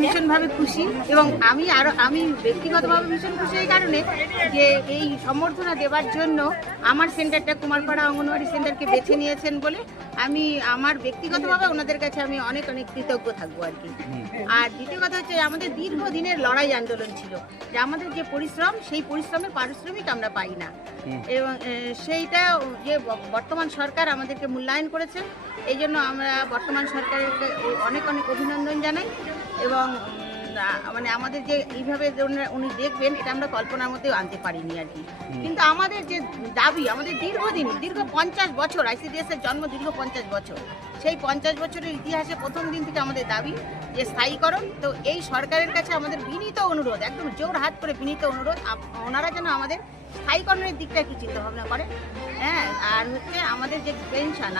ভীষণভাবে খুশি এবং আমি ব্যক্তিগতভাবে ভীষণ খুশি এই কারণে যে এই সম্বর্ধনা দেওয়ার জন্য আমার সেন্টারটা কুমারপাড়া অঙ্গনওয়াড়ি সেন্টারকে বেছে নিয়েছেন বলে আমি আমার ব্যক্তিগতভাবে ওনাদের কাছে আমি অনেক অনেক কৃতজ্ঞ থাকবো আর কি। আর দ্বিতীয় কথা হচ্ছে আমাদের দীর্ঘদিনের লড়াই আন্দোলন ছিল যে আমাদের যে পরিশ্রম সেই পরিশ্রমের পারিশ্রমিক আমরা পাই না এবং সেইটা যে বর্তমান সরকার আমাদেরকে মূল্যায়ন করেছেন এই জন্য আমরা বর্তমান সরকারের অনেক অনেক অভিনন্দন জানাই এবং মানে আমাদের যে এইভাবে উনি দেখবেন এটা আমরা কল্পনার মধ্যেও আনতে পারিনি আর কি। কিন্তু আমাদের যে দাবি আমাদের দীর্ঘ 50 বছর ICDS এর জন্ম দীর্ঘ 50 বছর সেই 50 বছরের ইতিহাসে প্রথম দিন থেকে আমাদের দাবি যে স্থায়ীকরণ। তো এই সরকারের কাছে আমাদের বিনীত অনুরোধ একদম জোর হাত করে বিনীত অনুরোধ ওনারা যেন আমাদের স্থায়ীকরণের দিকটা একটু চিন্তা ভাবনা করে। হ্যাঁ, আর হচ্ছে আমাদের যে পেনশন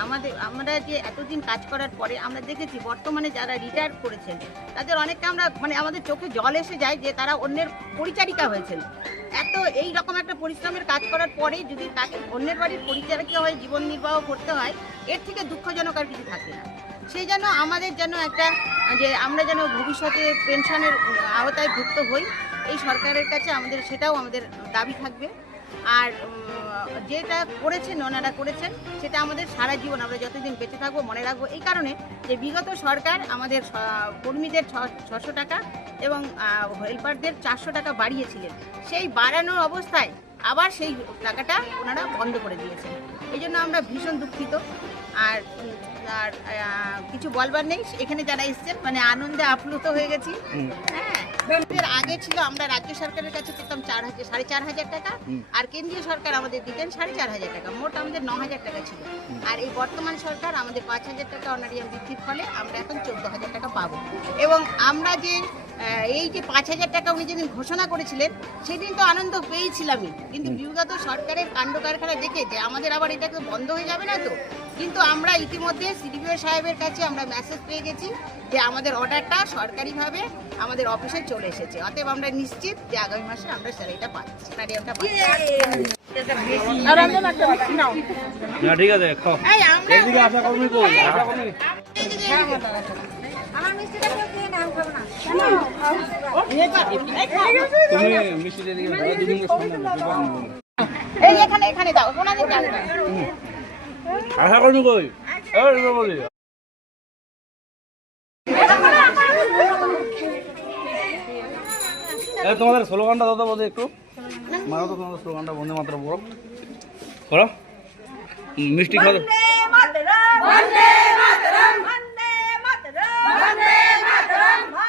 আমরা যে এতদিন কাজ করার পরে আমরা দেখেছি বর্তমানে যারা রিটায়ার করেছেন তাদের অনেকটা আমরা মানে আমাদের চোখে জল এসে যায় যে তারা অন্যের পরিচারিকা হয়েছেন। এত এই রকম একটা পরিশ্রমের কাজ করার পরে যদি তাকে অন্যের বাড়ির পরিচারিকা হয়ে জীবন নির্বাহ করতে হয় এর থেকে দুঃখজনক আর কিছু থাকে না। সেই জন্য আমাদের যেন একটা যে আমরা যেন ভবিষ্যতে পেনশনের আওতায় ভুক্ত হই এই সরকারের কাছে আমাদের সেটাও আমাদের দাবি থাকবে। আর যেটা করেছেন ওনারা করেছেন সেটা আমাদের সারা জীবন আমরা যতদিন বেঁচে থাকবো মনে রাখবো এই কারণে যে বিগত সরকার আমাদের কর্মীদের 600 টাকা এবং হেল্পারদের 400 টাকা বাড়িয়েছিলেন, সেই বাড়ানোর অবস্থায় আবার সেই টাকাটা ওনারা বন্ধ করে দিয়েছেন। এই জন্য আমরা ভীষণ দুঃখিত। আর আর কিছু বলবার নেই, এখানে যারা এসছেন মানে আনন্দে আপ্লুত হয়ে গেছি। হ্যাঁ, আগে ছিল আমরা রাজ্য সরকারের কাছে পেতাম 4,500 টাকা আর কেন্দ্রীয় সরকার আমাদের দিতেন 4,500 টাকা, মোট আমাদের 9,000 টাকা ছিল। আর এই বর্তমান সরকার আমাদের 5,000 টাকা অনারিয়াম বৃদ্ধির ফলে আমরা এখন 14,000 টাকা পাবো। এবং আমরা যে এই যে 5,000 টাকা উনি যেদিন ঘোষণা করেছিলেন সেদিন তো আনন্দ পেয়েছিলামই, কিন্তু বিগত সরকারের কাণ্ড কারখানা দেখে যে আমাদের আবার এটা তো বন্ধ হয়ে যাবে না তো। কিন্তু আমরা ইতিমধ্যে সিডিপিও সাহেবের কাছে আমরা মেসেজ পেয়ে গেছি যে আমাদের অর্ডারটা সরকারিভাবে আমাদের অফিসে চলে এসেছে, অতএব আমরা নিশ্চিত যে আগামী মাসে আমরা স্যালারিটা পাচ্ছি। ঠিক আছে আমার মিষ্টিটা কেউ খেয়ে নাও খাবো না। তুমি মিষ্টি দিয়ে এই এখানে দাও ওনাদের দাও। আশা কর্মী কই বলি তোমাদের স্লোগানটা দাদা বলতে একটু মারো তো, তোমাদের স্লোগানটা বন্দে মাতরম করো মিষ্টি খাও।